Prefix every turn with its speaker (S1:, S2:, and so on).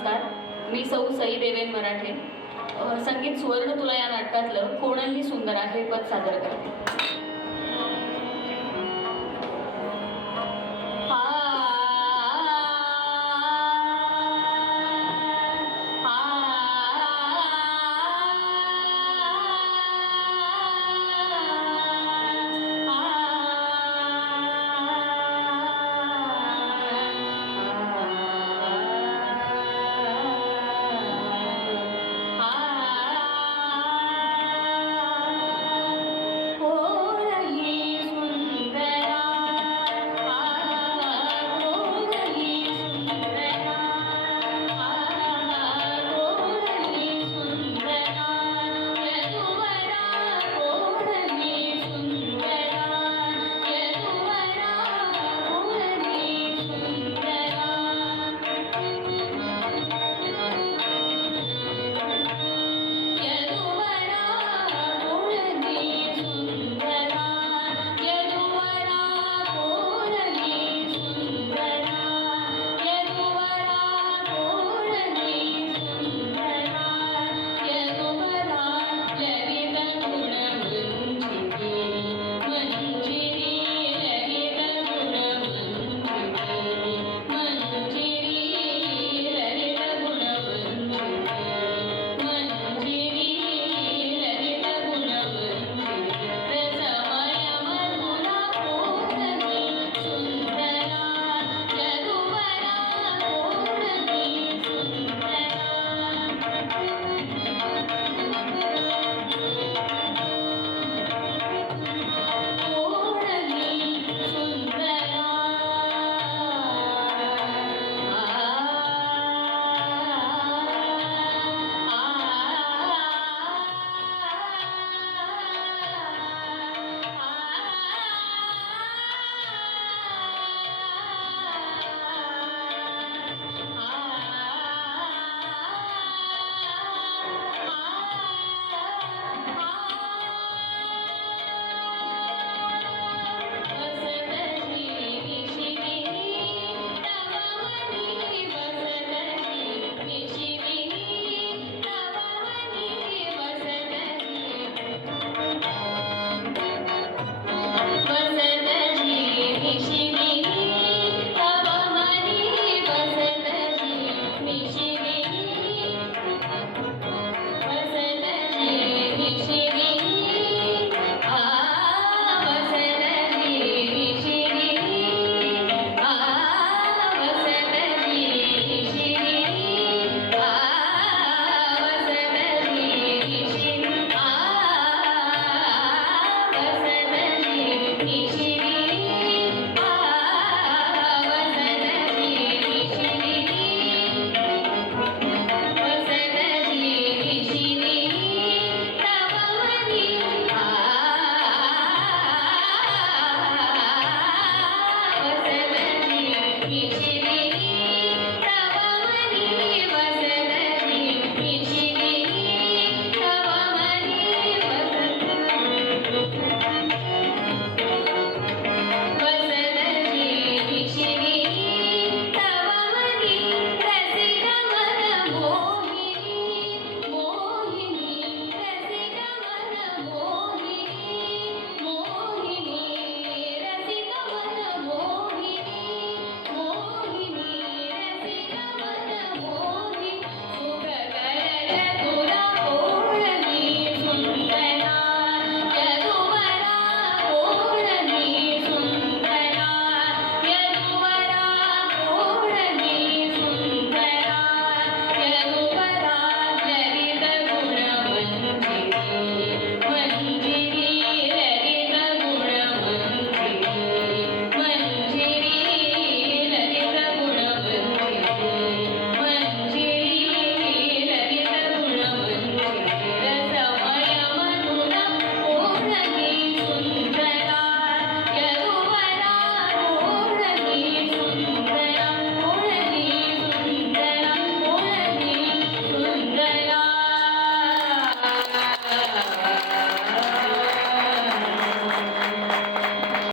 S1: नमस्कार. मी सौ सई देवेन मराठे. संगीत सुवर्ण तुला या नाटकातलं कोणही सुंदर आहे पद सादर करते